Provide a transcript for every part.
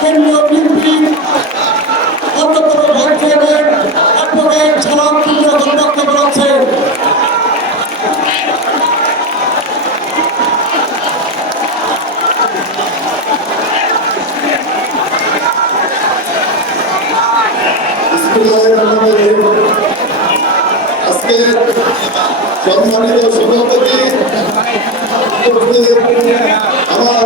কেন্দ্রীয় বিএনপি অন্যতম ভদ্রদের অ্যাডভোকেট সালাম তুল্য সম্পর্ক করাচ্ছে আজকে আমার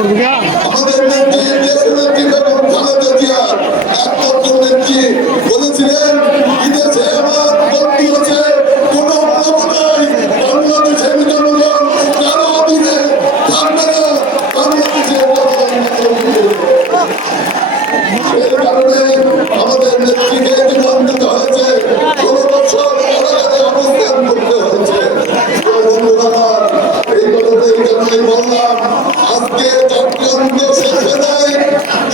করবি না আজকে চক্রান্ত শেষ নয়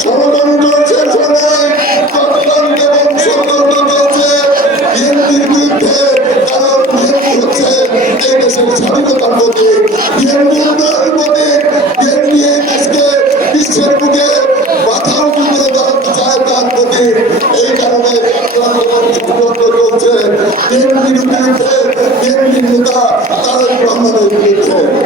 ষড়যন্ত্র শেষ নয় চক্রান্ত বংশগত চলছে বিএনপির বিরুদ্ধে তারা বিএনপি হচ্ছে এই দেশের স্বাধীনতার প্রতীক বিএনপি উন্নয়নের প্রতীক, বিএনপি এই দেশকে বিরুদ্ধে।